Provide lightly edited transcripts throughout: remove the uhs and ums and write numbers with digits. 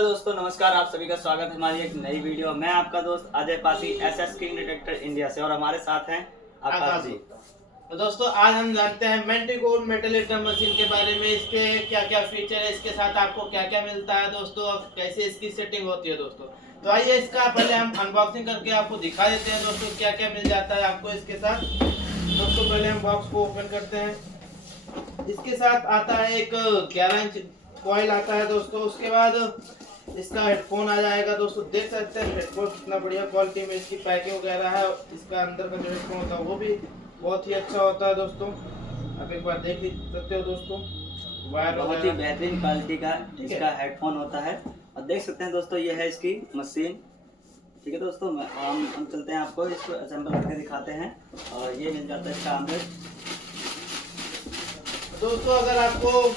Hello दोस्तों, नमस्कार। आप सभी का स्वागत है हमारी एक नई वीडियो। मैं आपका दोस्त Ajay Pasi SS king detector India से, और हमारे साथ हैं आकाश जी। तो दोस्तों आज हम जानते हैं मेंटिकोर मेटल हीटर मशीन के बारे में। इसके क्या क्या फीचर है, इसके साथ आपको क्या क्या मिलता है दोस्तों, और कैसे इसकी सेटिंग होती है दोस्तों। तो आइए इसका पहले हम अनबॉक्सिंग करके आपको दिखा देते हैं दोस्तों क्या क्या मिल जाता है आपको इसके साथ। दोस्तों पहले हम बॉक्स को ओपन करते हैं। इसके साथ आता है एक 11 इंच कॉइल आता है दोस्तों। उसके बाद इसका हेडफोन आ जाएगा दोस्तों। देख सकते हैं हेडफोन कितना बढ़िया क्वालिटी में इसकी पैकिंग वगैरह है। इसका अंदर का जो हेडफोन होता है वो भी बहुत ही अच्छा होता है दोस्तों। आप एक बार देख सकते हो दोस्तों, वायर बहुत ही बेहतरीन क्वालिटी का इसका हेडफोन होता है। और देख सकते हैं दोस्तों, ये है इसकी मशीन। ठीक है दोस्तों, हम चलते हैं, आपको इसको असेंबल करके दिखाते हैं। और ये मिल जाता है इसका अंदर। दोस्तों अगर आपको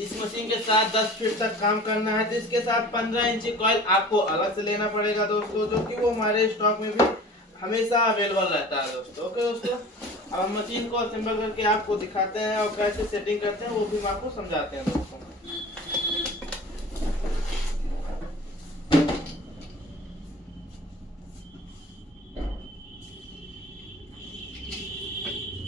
इस मशीन के साथ 10 फीट तक काम करना है तो इसके साथ 15 इंची कॉइल आपको अलग से लेना पड़ेगा दोस्तों, जो कि वो हमारे स्टॉक में भी हमेशा अवेलेबल रहता है दोस्तों। ओके दोस्तों, अब हम मशीन को असेंबल करके आपको दिखाते हैं और कैसे सेटिंग करते हैं वो भी हम आपको समझाते हैं दोस्तों।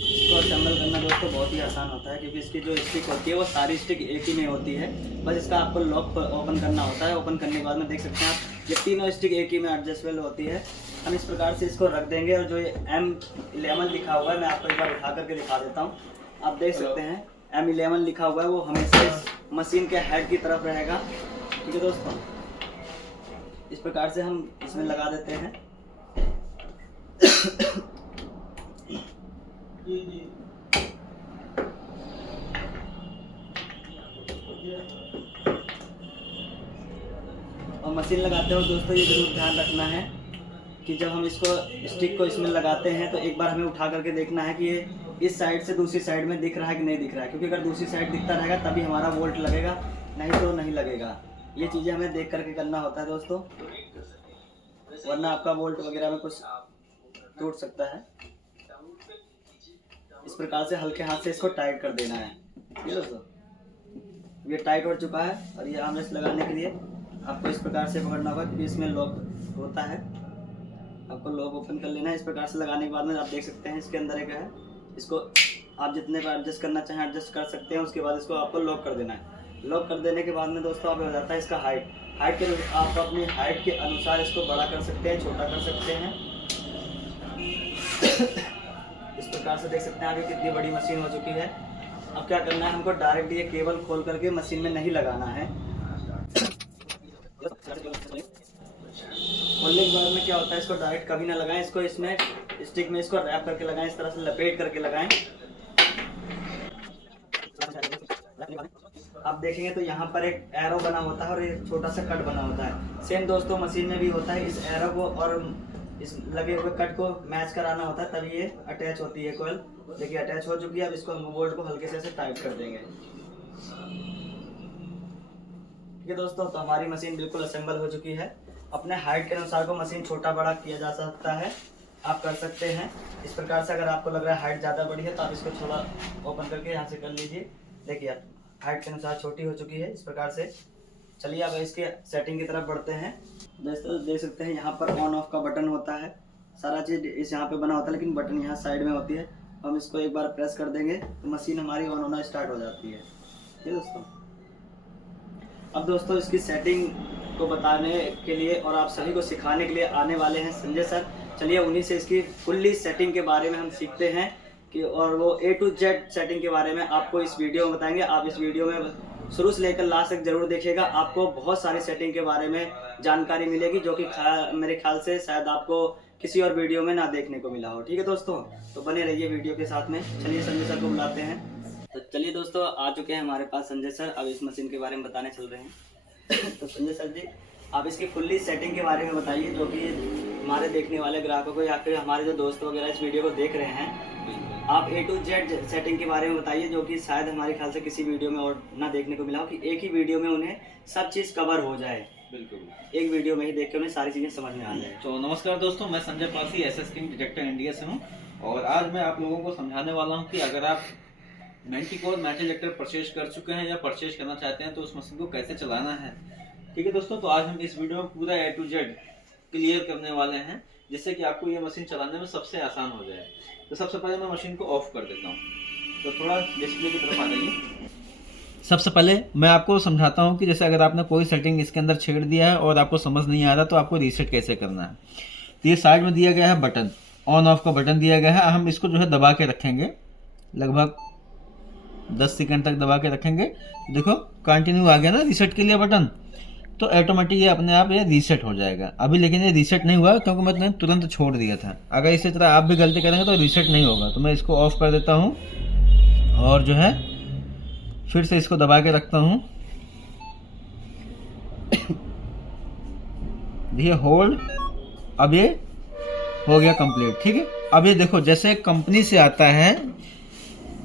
इसको असेंबल करना दोस्तों बहुत ही आसान होता है, क्योंकि इसकी जो स्टिक होती है वो सारी स्टिक एक ही नहीं होती है। बस इसका आपको लॉक ओपन करना होता है। ओपन करने के बाद में देख सकते हैं आप, ये तीनों स्टिक एक ही में एडजस्टेबल होती है। हम इस प्रकार से इसको रख देंगे, और जो ये M11 लिखा हुआ है, मैं आपको एक बार उठा करके दिखा देता हूँ। आप देख सकते हैं M11 लिखा हुआ है, वो हमेशा इस मशीन के हेड की तरफ रहेगा। ठीक है दोस्तों, इस प्रकार से हम इसमें लगा देते हैं। और मशीन लगाते हो दोस्तों, ये जरूर ध्यान रखना है कि जब हम इसको स्टिक को इसमें लगाते हैं तो एक बार हमें उठा करके देखना है कि ये इस साइड से दूसरी साइड में दिख रहा है कि नहीं दिख रहा है। क्योंकि अगर दूसरी साइड दिखता रहेगा तभी हमारा वोल्ट लगेगा, नहीं तो नहीं लगेगा। ये चीज़ें हमें देख करके करना होता है दोस्तों, वरना आपका वोल्ट वगैरह में कुछ टूट सकता है। इस प्रकार से हल्के हाथ से इसको टाइट कर देना है। ये दोस्तों, ये टाइट हो चुका है। और ये आर्मरेस्ट लगाने के लिए आपको इस प्रकार से पकड़ना होगा, क्योंकि इसमें लॉक होता है। आपको लॉक ओपन कर लेना है। इस प्रकार से लगाने के बाद में आप देख सकते हैं इसके अंदर एक है, इसको आप जितने बार एडजस्ट करना चाहें एडजस्ट कर सकते हैं। उसके बाद इसको आपको लॉक कर देना है। लॉक कर देने के बाद में दोस्तों आप हो जाता है इसका हाइट के आप अपनी हाइट के अनुसार इसको बड़ा कर सकते हैं, छोटा कर सकते हैं। इस प्रकार से देख सकते हैं आप, ये कितनी बड़ी मशीन हो चुकी है। अब क्या करना है, हमको डायरेक्ट ये केबल खोल करके मशीन में नहीं लगाना है। खोलने के बाद में क्या होता है, इसको डायरेक्ट कभी ना लगाएं। इसको इसमें स्टिक में इसको रैप करके लगाएं, इस तरह से लपेट करके लगाएं। आप देखेंगे तो यहाँ पर एक एरो बना होता है और एक छोटा सा कट बना होता है। सेम दोस्तों मशीन में भी होता है। इस एरो को और इस लगे हुए कट को मैच कराना होता है, तभी ये अटैच होती है कोयल। देखिए अटैच हो चुकी है। अब इसको हम बोल्ट को हल्के से टाइट कर देंगे। ठीक है दोस्तों, तो हमारी मशीन बिल्कुल असेंबल हो चुकी है। अपने हाइट के अनुसार को मशीन छोटा बड़ा किया जा सकता है, आप कर सकते हैं इस प्रकार से। अगर आपको लग रहा है हाइट ज़्यादा बड़ी है तो आप इसको थोड़ा ओपन करके यहाँ से कर लीजिए। देखिए आप हाइट के अनुसार छोटी हो चुकी है इस प्रकार से। चलिए अब इसके सेटिंग की तरफ बढ़ते हैं। दोस्तों देख सकते हैं यहाँ पर ऑन ऑफ का बटन होता है। सारा चीज़ इस यहाँ पे बना होता है, लेकिन बटन यहाँ साइड में होती है। हम इसको एक बार प्रेस कर देंगे तो मशीन हमारी ऑन होना स्टार्ट हो जाती है। ठीक है दोस्तों, अब दोस्तों इसकी सेटिंग को बताने के लिए और आप सभी को सिखाने के लिए आने वाले हैं संजय सर। चलिए उन्हीं से इसकी फुल्ली सेटिंग के बारे में हम सीखते हैं कि, और वो A to Z सेटिंग के बारे में आपको इस वीडियो में बताएंगे। आप इस वीडियो में शुरू से लेकर लास्ट तक जरूर देखिएगा। आपको बहुत सारी सेटिंग के बारे में जानकारी मिलेगी, जो कि मेरे ख्याल से शायद आपको किसी और वीडियो में ना देखने को मिला हो। ठीक है दोस्तों, तो बने रहिए वीडियो के साथ में। चलिए संजय सर को बुलाते हैं। तो चलिए दोस्तों, आ चुके हैं हमारे पास संजय सर। अब इस मशीन के बारे में बताने चल रहे हैं। तो संजय सर जी, आप इसकी फुल्ली सेटिंग के बारे में बताइए, जो कि हमारे देखने वाले ग्राहकों को या फिर हमारे जो दोस्त वगैरह इस वीडियो को देख रहे हैं। आप A to Z सेटिंग के बारे में बताइए, जो कि शायद हमारे ख्याल से किसी वीडियो में और ना देखने को मिला हो, कि एक ही वीडियो में उन्हें सब चीज़ कवर हो जाए। बिल्कुल, एक वीडियो में ही देख के उन्हें सारी चीज़ें समझ में आ जाए। तो नमस्कार दोस्तों, मैं Sanjay Pasi SS king detector India से हूं, और आज मैं आप लोगों को समझाने वाला हूं कि अगर आप मेंटिकोर मेटल डिटेक्टर परचेज कर चुके हैं या परचेज करना चाहते हैं तो उस मशीन को कैसे चलाना है। ठीक है दोस्तों, तो आज हम इस वीडियो में पूरा A to Z क्लियर करने वाले हैं, जिससे कि आपको ये मशीन चलाने में सबसे आसान हो जाए। तो सबसे पहले मैं मशीन को ऑफ कर देता हूँ, तो थोड़ा डिस्प्ले की तरफ आ जाइए। सबसे पहले मैं आपको समझाता हूँ कि जैसे अगर आपने कोई सेटिंग इसके अंदर छेड़ दिया है और आपको समझ नहीं आ रहा तो आपको रीसेट कैसे करना है। तो ये साइड में दिया गया है बटन, ऑन ऑफ का बटन दिया गया है। हम इसको जो है दबा के रखेंगे, लगभग 10 सेकंड तक दबा के रखेंगे। देखो कंटिन्यू आ गया ना रीसेट के लिए बटन, तो ऑटोमेटिक ये अपने आप ये रीसेट हो जाएगा। अभी लेकिन ये रीसेट नहीं हुआ क्योंकि मैंने तुरंत छोड़ दिया था। अगर इसी तरह आप भी गलती करेंगे तो रीसेट नहीं होगा। तो मैं इसको ऑफ कर देता हूँ और जो है फिर से इसको दबा के रखता हूँ। देखिए होल्ड, अब ये हो गया कंप्लीट। ठीक है, अब ये देखो जैसे कंपनी से आता है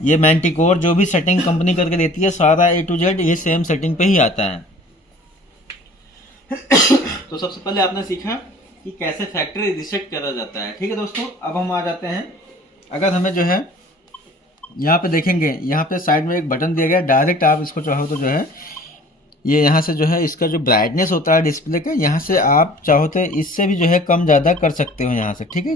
ये मैंटिकोर, जो भी सेटिंग कंपनी करके देती है सारा A to Z ये सेम सेटिंग पे ही आता है। तो सबसे पहले आपने सीखा कि कैसे फैक्ट्री रीसेट करा जाता है। ठीक है दोस्तों, अब हम आ जाते हैं, अगर हमें जो है यहाँ पे देखेंगे, यहाँ पे साइड में एक बटन दिया गया, डायरेक्ट आप इसको चाहो तो जो है ये यहाँ से जो है इसका जो ब्राइटनेस होता है डिस्प्ले का, यहाँ से आप चाहो तो इससे भी जो है कम ज़्यादा कर सकते हो यहाँ से। ठीक है,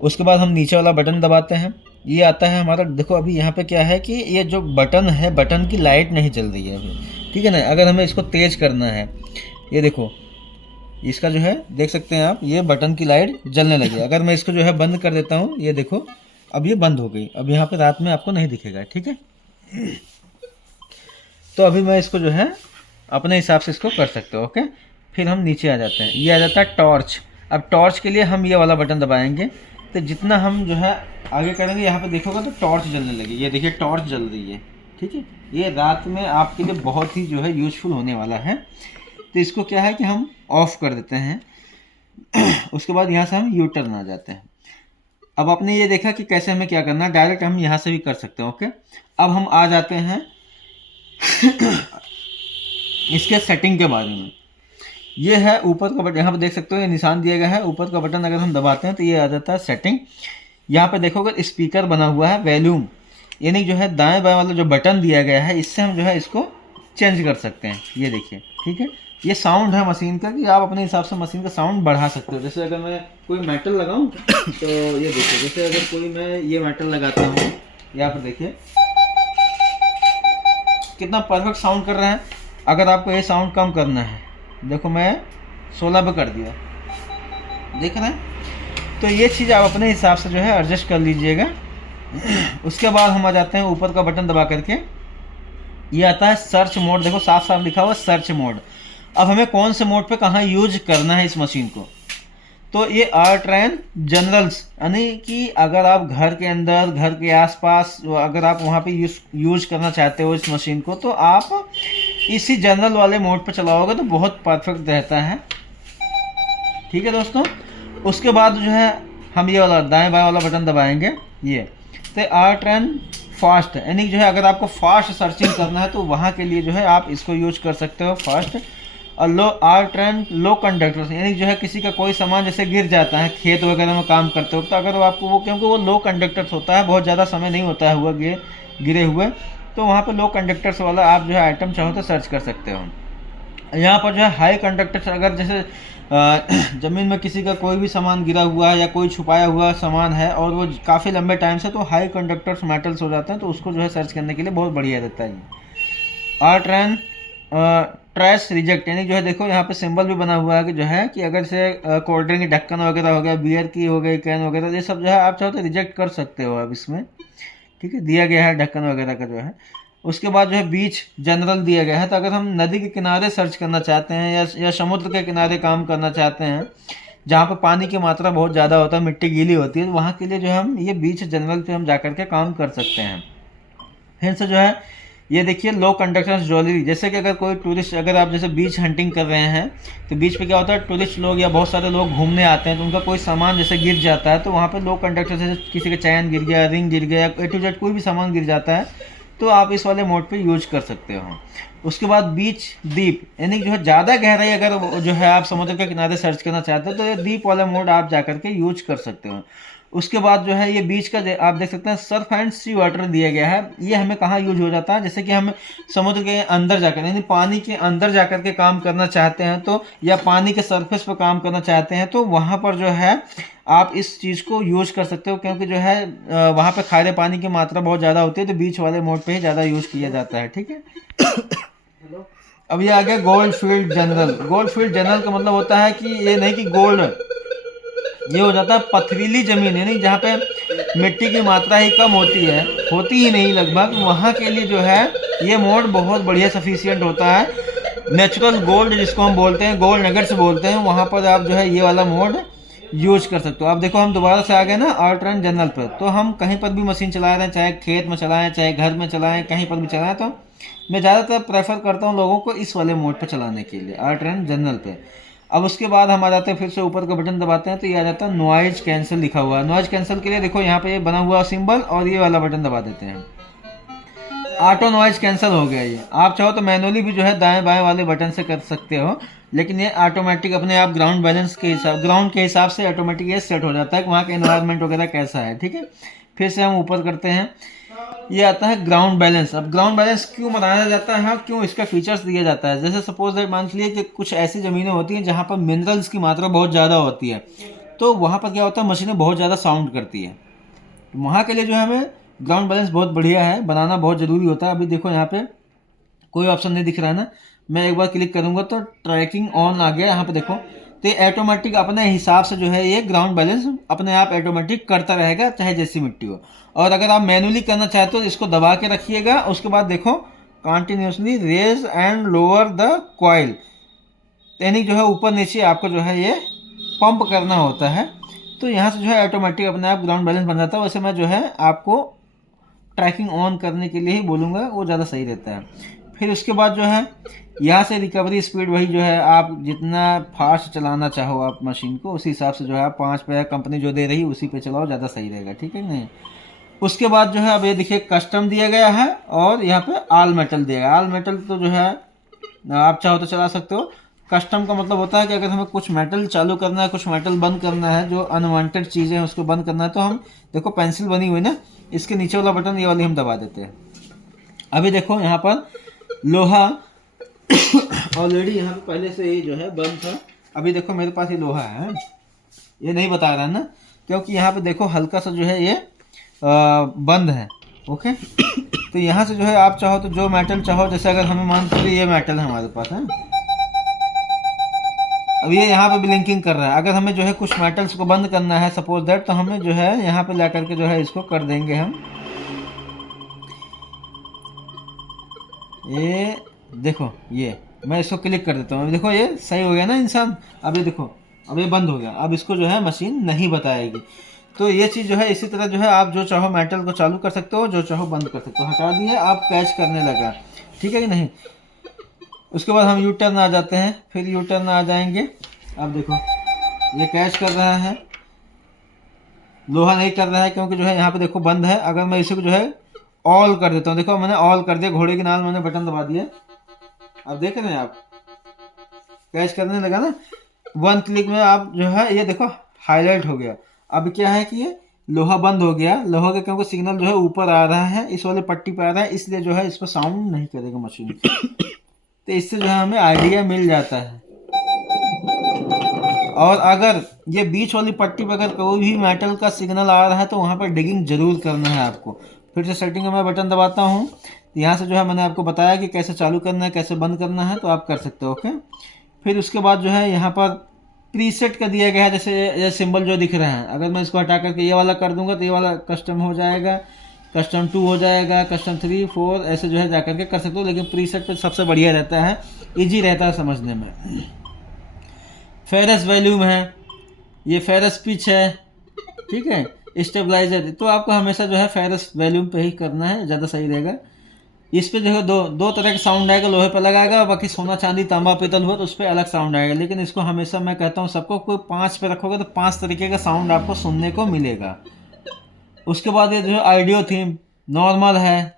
उसके बाद हम नीचे वाला बटन दबाते हैं, ये आता है हमारा। देखो अभी यहाँ पे क्या है कि ये जो बटन है, बटन की लाइट नहीं जल रही है अभी। ठीक है ना, अगर हमें इसको तेज करना है, ये देखो इसका जो है देख सकते हैं आप, ये बटन की लाइट जलने लगी। अगर मैं इसको जो है बंद कर देता हूँ, ये देखो अब ये बंद हो गई। अब यहाँ पे रात में आपको नहीं दिखेगा। ठीक है, तो अभी मैं इसको जो है अपने हिसाब से इसको कर सकते हो। ओके, फिर हम नीचे आ जाते हैं, ये आ जाता है टॉर्च। अब टॉर्च के लिए हम ये वाला बटन दबाएंगे, तो जितना हम जो है आगे करेंगे यहाँ पे देखोगे तो टॉर्च जलने लगी। ये देखिए टॉर्च जल रही है। ठीक है, ये रात में आपके लिए बहुत ही जो है यूजफुल होने वाला है। तो इसको क्या है कि हम ऑफ कर देते हैं। उसके बाद यहाँ से हम यू टर्न आ जाते हैं। अब आपने ये देखा कि कैसे हमें क्या करना है, डायरेक्ट हम यहाँ से भी कर सकते हैं। ओके, अब हम आ जाते हैं इसके सेटिंग के बारे में। ये है ऊपर का बटन, यहाँ पे देख सकते हो ये निशान दिया गया है। ऊपर का बटन अगर हम दबाते हैं तो ये आ जाता है सेटिंग। यहाँ पे देखोगे स्पीकर बना हुआ है, वॉल्यूम, यानी जो है दाएं बाएं वाला जो बटन दिया गया है, इससे हम जो है इसको चेंज कर सकते हैं। ये देखिए, ठीक है, ये साउंड है मशीन का कि आप अपने हिसाब से मशीन का साउंड बढ़ा सकते हो। जैसे अगर मैं कोई मेटल लगाऊं तो ये देखिए, जैसे अगर कोई मैं ये मेटल लगाता हूँ, यहाँ पर देखिए कितना परफेक्ट साउंड कर रहा है। अगर आपको ये साउंड कम करना है, देखो मैं 16 पे कर दिया, देख रहे हैं। तो ये चीज़ आप अपने हिसाब से जो है एडजस्ट कर लीजिएगा। उसके बाद हम आ जाते हैं ऊपर का बटन दबा करके, ये आता है सर्च मोड। देखो साफ साफ लिखा हुआ सर्च मोड। अब हमें कौन से मोड पे कहाँ यूज करना है इस मशीन को, तो ये R-Train जनरल्स, यानी कि अगर आप घर के अंदर, घर के आसपास, अगर आप वहाँ पे यूज करना चाहते हो इस मशीन को, तो आप इसी जनरल वाले मोड पे चलाओगे तो बहुत परफेक्ट रहता है। ठीक है दोस्तों, उसके बाद जो है हम ये वाला दाएं बाएं वाला बटन दबाएंगे, ये तो R-Train फास्ट, यानी जो है अगर आपको फास्ट सर्चिंग करना है तो वहाँ के लिए जो है आप इसको यूज कर सकते हो फास्ट। और R-Train लो कंडक्टर, यानी जो है किसी का कोई सामान जैसे गिर जाता है खेत वगैरह में काम करते हो, तो अगर वो आपको वो, क्योंकि वो लो कंडक्टर्स होता है, बहुत ज़्यादा समय नहीं होता है हुआ गिरे हुए, तो वहाँ पे लो कंडक्टर्स वाला आप जो है आइटम चाहो तो सर्च कर सकते हो। यहाँ पर जो है हाई कंडक्टर्स, अगर जैसे ज़मीन में किसी का कोई भी सामान गिरा हुआ है या कोई छुपाया हुआ सामान है और वो काफ़ी लंबे टाइम से, तो हाई कंडक्टर्स मेटल्स हो जाते हैं, तो उसको जो है सर्च करने के लिए बहुत बढ़िया रहता है। R-Train ट्रैश रिजेक्ट, यानी जो है देखो यहाँ पे सिंबल भी बना हुआ है कि जो है कि अगर से कोल्ड ड्रिंक की ढक्कन वगैरह हो गया, बियर की हो गई कैन वगैरह, ये सब जो है आप चाहो तो रिजेक्ट कर सकते हो अब इसमें। ठीक है, दिया गया है ढक्कन वगैरह का जो है। उसके बाद जो है बीच जनरल दिया गया है, तो अगर हम नदी के किनारे सर्च करना चाहते हैं या समुद्र के किनारे काम करना चाहते हैं जहाँ पे पानी की मात्रा बहुत ज़्यादा होता है, मिट्टी गीली होती है, तो वहाँ के लिए जो है हम ये बीच जनरल पे हम जा कर के काम कर सकते हैं। फिर से जो है ये देखिए लो कंडक्टर ज्वेलरी, जैसे कि अगर कोई टूरिस्ट, अगर आप जैसे बीच हंटिंग कर रहे हैं तो बीच पे क्या होता है, टूरिस्ट लोग या बहुत सारे लोग घूमने आते हैं, तो उनका कोई सामान जैसे गिर जाता है, तो वहाँ पे लो कंडक्टर से किसी का चैन गिर गया, रिंग गिर गया, A to Z कोई भी सामान गिर जाता है, तो आप इस वाले मोड पे यूज कर सकते हो। उसके बाद बीच डीप, यानी जो है ज़्यादा गहराई अगर जो है आप समुद्र के किनारे सर्च करना चाहते हो तो ये डीप वाला मोड आप जा करके यूज कर सकते हो। उसके बाद जो है ये बीच का आप देख सकते हैं सर्फ एंड सी वाटर दिया गया है। ये हमें कहाँ यूज हो जाता है, जैसे कि हम समुद्र के अंदर जाकर यानी पानी के अंदर जाकर के काम करना चाहते हैं तो, या पानी के सरफेस पर काम करना चाहते हैं तो वहाँ पर जो है आप इस चीज़ को यूज कर सकते हो, क्योंकि जो है वहाँ पर खारे पानी की मात्रा बहुत ज़्यादा होती है, तो बीच वाले मोड पे ही ज़्यादा यूज किया जाता है। ठीक है। अब ये आ गया gold field general. Gold field general का मतलब होता है कि ये नहीं कि गोल्ड, ये हो जाता है पथरीली जमीन, यानी जहाँ पे मिट्टी की मात्रा ही कम होती ही नहीं लगभग, वहाँ के लिए जो है ये मोड बहुत बढ़िया सफिशियंट होता है। नेचुरल गोल्ड जिसको हम बोलते हैं, गोल्ड नगेट्स बोलते हैं, वहाँ पर आप जो है ये वाला मोड यूज कर सकते हो। आप देखो हम दोबारा से आ गए ना आउटरन जनरल पर, तो हम कहीं पर भी मशीन चला रहे हैं, चाहे खेत में चलाएं, चाहे घर में चलाएं, कहीं पर भी चलाएं, तो मैं ज़्यादातर प्रेफर करता हूँ लोगों को इस वाले मोड पर चलाने के लिए, आउटरन जनरल पे। अब उसके बाद हम आ जाते हैं, फिर से ऊपर का बटन दबाते हैं तो ये आ जाता है नॉइज कैंसिल लिखा हुआ है। नॉइज कैंसिल के लिए देखो यहाँ पे ये बना हुआ सिंबल और ये वाला बटन दबा देते हैं, ऑटो नॉइज कैंसिल हो गया। ये आप चाहो तो मैनुअली भी जो है दाएं बाएं वाले बटन से कर सकते हो, लेकिन ये ऑटोमेटिक अपने आप ग्राउंड बैलेंस के हिसाब, ग्राउंड के हिसाब से ऑटोमेटिक ये सेट हो जाता है कि वहाँ का एनवायरनमेंट वगैरह कैसा है। ठीक है, फिर से हम ऊपर करते हैं, ये आता है ग्राउंड बैलेंस। अब ग्राउंड बैलेंस क्यों बनाया जाता है, क्यों इसका फीचर्स दिया जाता है, जैसे सपोज दैट मान लीजिए कि कुछ ऐसी ज़मीनें होती हैं जहाँ पर मिनरल्स की मात्रा बहुत ज़्यादा होती है, तो वहाँ पर क्या होता है मशीनें बहुत ज़्यादा साउंड करती है, वहाँ के लिए जो है हमें ग्राउंड बैलेंस बहुत बढ़िया है, बनाना बहुत ज़रूरी होता है। अभी देखो यहाँ पे कोई ऑप्शन नहीं दिख रहा है ना, मैं एक बार क्लिक करूँगा तो ट्रैकिंग ऑन आ गया यहाँ पे देखो, तो ये ऑटोमेटिक अपने हिसाब से जो है ये ग्राउंड बैलेंस अपने आप ऑटोमेटिक करता रहेगा चाहे जैसी मिट्टी हो। और अगर आप मैनुअली करना चाहते हो तो इसको दबा के रखिएगा, उसके बाद देखो continuously raise and lower the coil, यानी जो है ऊपर नीचे आपको जो है ये पंप करना होता है, तो यहाँ से जो है ऑटोमेटिक अपने आप ग्राउंड बैलेंस बन जाता है। वैसे मैं जो है आपको ट्रैकिंग ऑन करने के लिए ही बोलूँगा, वो ज़्यादा सही रहता है। फिर उसके बाद जो है यहाँ से रिकवरी स्पीड वही जो है आप जितना फास्ट चलाना चाहो आप मशीन को उसी हिसाब से जो है आप 5 पे कंपनी जो दे रही है उसी पे चलाओ, ज़्यादा सही रहेगा। ठीक है नहीं, उसके बाद जो है अब ये देखिए कस्टम दिया गया है और यहाँ पे ऑल मेटल दिया गया। ऑल मेटल तो जो है आप चाहो तो चला सकते हो। कस्टम का मतलब होता है कि अगर हमें कुछ मेटल चालू करना है, कुछ मेटल बंद करना है, जो अनवांटेड चीज़ें हैं उसको बंद करना है, तो हम देखो पेंसिल बनी हुई ना, इसके नीचे वाला बटन ये वाली हम दबा देते हैं। अभी देखो यहाँ पर लोहा ऑलरेडी यहाँ पे पहले से ही जो है बंद था, अभी देखो मेरे पास ये लोहा है, ये नहीं बता रहा ना क्योंकि यहाँ पे देखो हल्का सा जो है ये बंद है। ओके, तो यहाँ से जो है आप चाहो तो जो मेटल चाहो, जैसे अगर हमें मान लीजिए ये मेटल है हमारे पास है, अब ये यहाँ पे ब्लिंकिंग कर रहा है, अगर हमें जो है कुछ मेटल्स को बंद करना है सपोज दैट, तो हमें जो है यहाँ पे ला करके जो है इसको कर देंगे हम, ये देखो ये मैं इसको क्लिक कर देता हूँ, देखो ये सही हो गया ना इंसान। अब ये देखो अब ये बंद हो गया, अब इसको जो है मशीन नहीं बताएगी। तो ये चीज़ जो है इसी तरह जो है आप जो चाहो मेटल को चालू कर सकते हो, जो चाहो बंद कर सकते हो। हटा दिए आप कैच करने लगा, ठीक है कि नहीं। उसके बाद हम यू टर्न आ जाते हैं, फिर यू टर्न आ जाएंगे। अब देखो ये कैच कर रहा है, लोहा नहीं कर रहा है क्योंकि जो है यहाँ पे देखो बंद है। अगर मैं इसे जो है ऑल कर देता हूँ, देखो मैंने ऑल कर दिया, घोड़े के नाल मैंने बटन दबा दिया, अब देख रहे हैं आप कैच करने लगा ना, 1 क्लिक में आप जो है ये देखो हाईलाइट हो गया। अब क्या है कि ये लोहा बंद हो गया, लोहा का क्योंकि सिग्नल जो है ऊपर आ रहा है, इस वाले पट्टी पे आ रहा है, इसलिए जो है इस पर साउंड नहीं करेगा मशीन। तो इससे जो है हमें आइडिया मिल जाता है। और अगर ये बीच वाली पट्टी पर अगर कोई भी मेटल का सिग्नल आ रहा है तो वहाँ पर डिगिंग जरूर करना है आपको। फिर से सेटिंग में मैं बटन दबाता हूँ, यहाँ से जो है मैंने आपको बताया कि कैसे चालू करना है, कैसे बंद करना है, तो आप कर सकते हो। ओके, फिर उसके बाद जो है यहाँ पर प्रीसेट का दिया गया है, जैसे ये सिंबल जो दिख रहा है, अगर मैं इसको हटा करके ये वाला कर दूंगा तो ये वाला कस्टम हो जाएगा, कस्टम 2 हो जाएगा, कस्टम 3, 4 ऐसे जो है जा करके कर सकते हो। लेकिन प्रीसेट पे सबसे बढ़िया रहता है, ईजी रहता है समझने में। फेरस वॉल्यूम है, ये फेरस पिच है, ठीक है, स्टेबलाइजर, तो आपको हमेशा जो है फेरस वॉल्यूम पे ही करना है, ज़्यादा सही रहेगा। इस पे जो है दो तरह का साउंड आएगा, लोहे पे लगाएगा, बाकी सोना चांदी तांबा पीतल हुआ तो उस पर अलग साउंड आएगा। लेकिन इसको हमेशा मैं कहता हूँ सबको कोई 5 पे रखोगे तो 5 तरीके का साउंड आपको सुनने को मिलेगा। उसके बाद ये जो है ऑडियो थीम नॉर्मल है,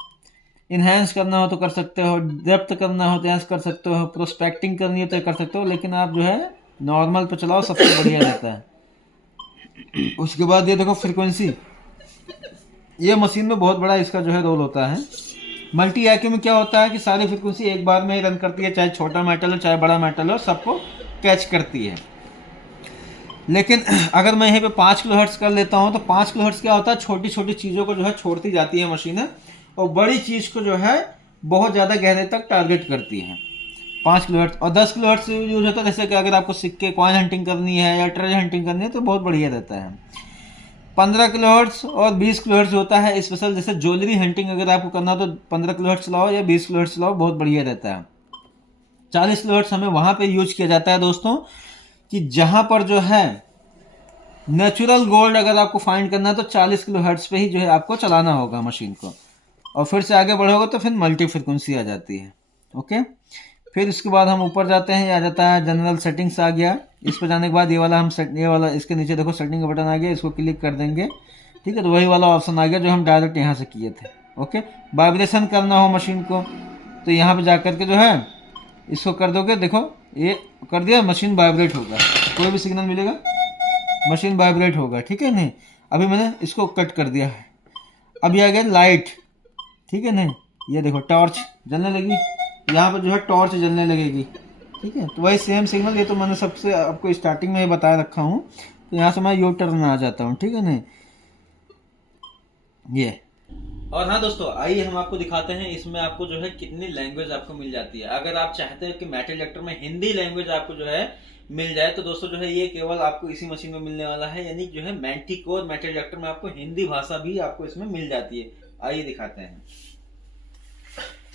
इन्हेंस करना हो तो कर सकते हो, डेप्थ करना हो तो इन्हेंस कर सकते हो, प्रोस्पेक्टिंग करनी हो तो कर सकते हो, लेकिन आप जो है नॉर्मल पे चलाओ, सबसे बढ़िया रहता है। उसके बाद ये देखो फ्रीक्वेंसी, ये मशीन में बहुत बड़ा इसका जो है रोल होता है। मल्टी IQ में क्या होता है कि सारी फ्रीक्वेंसी एक बार में ही रन करती है, चाहे छोटा मेटल हो चाहे बड़ा मेटल हो, सबको कैच करती है। लेकिन अगर मैं यहीं पे 5 किलोहर्ट्ज़ कर लेता हूँ तो 5 किलोहर्ट्ज़ क्या होता है, छोटी छोटी चीज़ों को जो है छोड़ती जाती है मशीनें, और बड़ी चीज़ को जो है बहुत ज़्यादा गहरे तक टारगेट करती है। 5 किलोहर्ट्ज़ और 10 किलोहर्ट्ज़ यूज होता है, जैसे कि अगर आपको सिक्के कॉइन हंटिंग करनी है या ट्रेजर हंटिंग करनी है तो बहुत बढ़िया रहता है। 15 किलोहर्ट्ज़ और 20 किलोहर्ट्ज़ होता है स्पेशल, जैसे ज्वेलरी हंटिंग अगर आपको करना हो तो 15 किलोहर्ट्ज़ चलाओ या 20 किलोहर्ट्ज़ चलाओ, बहुत बढ़िया रहता है। 40 किलोहर्ट्ज़ हमें वहाँ पे यूज किया जाता है दोस्तों कि जहाँ पर जो है नेचुरल गोल्ड अगर आपको फाइंड करना है तो 40 किलोहर्ट्ज़ पे ही जो है आपको चलाना होगा मशीन को, और फिर से आगे बढ़ोगे तो फिर मल्टी फ्रिक्वेंसी आ जाती है। ओके, फिर इसके बाद हम ऊपर जाते हैं, ये आ जाता है जनरल सेटिंग्स आ गया। इस पर जाने के बाद ये वाला इसके नीचे देखो सेटिंग का बटन आ गया, इसको क्लिक कर देंगे, ठीक है, तो वही वाला ऑप्शन आ गया जो हम डायरेक्ट यहाँ से किए थे। ओके, वाइब्रेशन करना हो मशीन को तो यहाँ पे जा कर के जो है इसको कर दोगे, देखो ये कर दिया, मशीन वाइब्रेट होगा, कोई भी सिग्नल मिलेगा मशीन वाइब्रेट होगा, ठीक है नहीं। अभी मैंने इसको कट कर दिया है। अभी आ गया लाइट, ठीक है नहीं, ये देखो टॉर्च जलने लगी, यहाँ पर जो है टॉर्च जलने लगेगी, ठीक है। तो वही सेम सिग्नल, ये तो मैंने सबसे आपको स्टार्टिंग में बता रखा हूँ, तो यहाँ से मैं यू टर्न में आ जाता हूँ, ठीक है नहीं, ये। और हाँ दोस्तों, आइए हम आपको दिखाते हैं इसमें आपको जो है कितनी लैंग्वेज आपको मिल जाती है। अगर आप चाहते हैं कि मेटल डिटेक्टर में हिंदी लैंग्वेज आपको जो है मिल जाए तो दोस्तों जो है ये केवल आपको इसी मशीन में मिलने वाला है, यानी जो है मैंटिकोर मेटल डिटेक्टर में आपको हिंदी भाषा भी आपको इसमें मिल जाती है। आइए दिखाते हैं।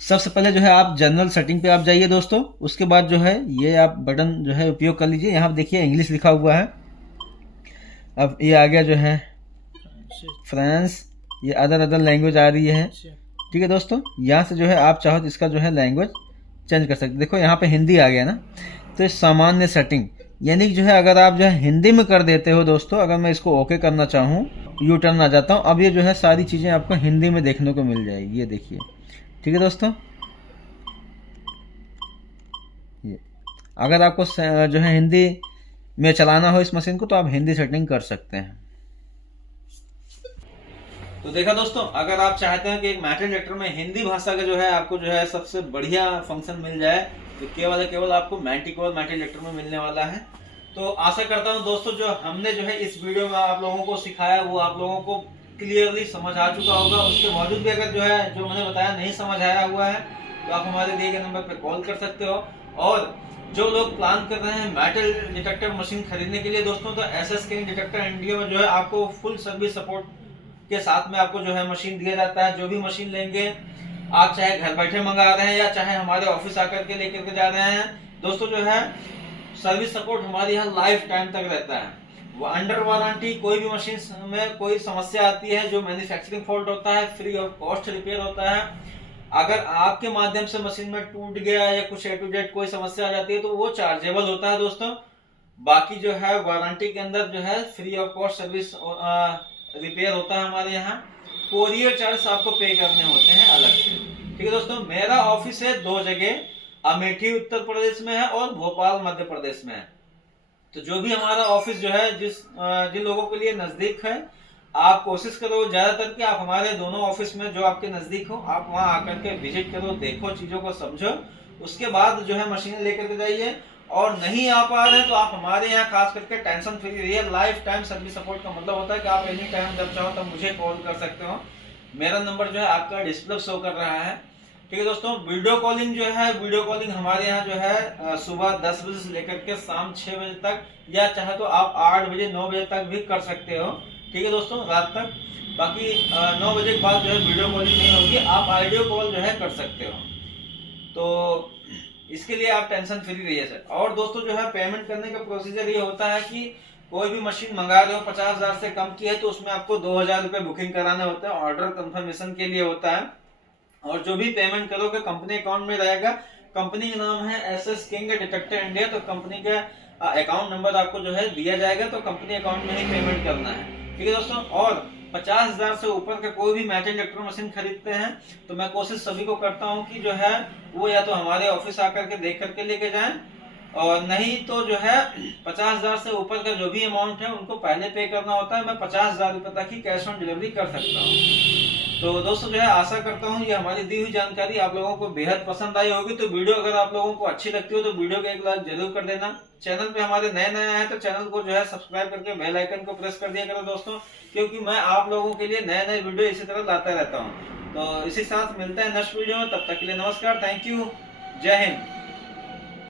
सबसे पहले जो है आप जनरल सेटिंग पे आप जाइए दोस्तों, उसके बाद जो है ये आप बटन जो है उपयोग कर लीजिए। यहाँ देखिए इंग्लिश लिखा हुआ है, अब ये आ गया जो है फ्रांस, ये अदर लैंग्वेज आ रही है, ठीक है दोस्तों। यहाँ से जो है आप चाहो तो इसका जो है लैंग्वेज चेंज कर सकते। देखो यहाँ पे हिंदी आ गया ना, तो ये सामान्य सेटिंग, यानी जो है अगर आप जो है हिंदी में कर देते हो दोस्तों, अगर मैं इसको ओके करना चाहूँ, यू टर्न आ जाता हूँ, अब ये जो है सारी चीज़ें आपको हिंदी में देखने को मिल जाएगी, ये देखिए, ठीक है दोस्तों। ये अगर आपको जो है हिंदी में चलाना हो इस मशीन को तो आप हिंदी सेटिंग कर सकते हैं। तो देखा दोस्तों, अगर आप चाहते हैं कि एक मेटल डिटेक्टर में हिंदी भाषा का जो है आपको जो है सबसे बढ़िया फंक्शन मिल जाए तो केवल आपको मैंटिकोर मेटल डिटेक्टर में मिलने वाला है। तो आशा करता हूं दोस्तों जो हमने जो है इस वीडियो में आप लोगों को सिखाया वो आप लोगों को क्लियरली समझ आ चुका होगा। उसके बावजूद भी अगर जो है जो मैंने बताया नहीं समझ आया हुआ है तो आप हमारे दिए गए नंबर पर कॉल कर सकते हो। और जो लोग प्लान कर रहे हैं मेटल डिटेक्टर मशीन खरीदने के लिए दोस्तों, तो SS किंग डिटेक्टर इंडिया में जो है आपको फुल सर्विस सपोर्ट के साथ में आपको जो है मशीन दिया जाता है। जो भी मशीन लेंगे आप चाहे घर बैठे मंगा रहे हैं या चाहे हमारे ऑफिस आकर के लेकर के जा रहे हैं दोस्तों, जो है सर्विस सपोर्ट हमारे यहाँ लाइफ टाइम तक रहता है। वो अंडर वारंटी, कोई भी मशीन में कोई समस्या आती है जो मैन्युफैक्चरिंग फॉल्ट होता है फ्री ऑफ कॉस्ट रिपेयर होता है। अगर आपके माध्यम से मशीन में टूट गया या कुछ A to Z कोई समस्या आ जाती है तो वो चार्जेबल होता है दोस्तों। बाकी जो है वारंटी के अंदर जो है free of cost service repair होता है हमारे यहाँ। कोरियर चार्ज आपको पे करने होते हैं अलग से, ठीक है दोस्तों। मेरा ऑफिस है 2 जगह, अमेठी उत्तर प्रदेश में है और भोपाल मध्य प्रदेश में है। तो जो भी हमारा ऑफिस जो है जिन लोगों के लिए नजदीक है, आप कोशिश करो ज्यादातर कि आप हमारे दोनों ऑफिस में जो आपके नजदीक हो आप वहां आकर के विजिट करो, देखो, चीजों को समझो, उसके बाद जो है मशीन लेकर के जाइए। और नहीं आ पा रहे तो आप हमारे यहाँ खास करके टेंशन फ्री रहिए। लाइफ टाइम सर्विस सपोर्ट का मतलब होता है कि आप एनी टाइम जब चाहो तब मुझे कॉल कर सकते हो। मेरा नंबर जो है आपका डिस्प्ले शो कर रहा है, ठीक है दोस्तों। वीडियो कॉलिंग जो है, वीडियो कॉलिंग हमारे यहाँ जो है सुबह 10 बजे से लेकर के शाम 6 बजे तक, या चाहे तो आप 8 बजे 9 बजे तक भी कर सकते हो, ठीक है दोस्तों, रात तक। बाकी 9 बजे के बाद जो है वीडियो कॉलिंग नहीं होगी, आप ऑडियो कॉल जो है कर सकते हो। तो इसके लिए आप टेंशन फ्री रहिए सर। और दोस्तों जो है पेमेंट करने का प्रोसीजर ये होता है कि कोई भी मशीन मंगा रहे हो 50,000 से कम की है तो उसमें आपको 2,000 रुपए बुकिंग कराने होते हैं, ऑर्डर कंफर्मेशन के लिए होता है। और जो भी पेमेंट करोगे कंपनी अकाउंट में रहेगा। कंपनी का नाम है SS किंग डिटेक्टर इंडिया, तो कंपनी का अकाउंट नंबर आपको जो है दिया जाएगा, तो कंपनी अकाउंट में ही पेमेंट करना है, ठीक है दोस्तों। और 50,000 से ऊपर का कोई भी मेटल डिटेक्टर मशीन खरीदते हैं तो मैं कोशिश सभी को करता हूं कि जो है वो या तो हमारे ऑफिस आकर के देख करके लेके जाएं, और नहीं तो जो है 50,000 से ऊपर का जो भी अमाउंट है उनको पहले पे करना होता है। मैं 50,000 रुपए तक की कैश ऑन डिलीवरी कर सकता हूँ। तो दोस्तों जो है आशा करता हूँ ये हमारी दी हुई जानकारी आप लोगों को बेहद पसंद आई होगी। तो वीडियो अगर आप लोगों को अच्छी लगती हो तो वीडियो को एक लाइक जरूर कर देना। चैनल पे हमारे नए नए आए हैं तो चैनल को जो है सब्सक्राइब करके बेल आइकन को प्रेस कर दिया करो दोस्तों, क्योंकि मैं आप लोगों के लिए नए नए वीडियो इसी तरह लाता रहता हूँ। तो इसी साथ मिलते हैं नेक्स्ट वीडियो में, तब तक के लिए नमस्कार, थैंक यू, जय हिंद।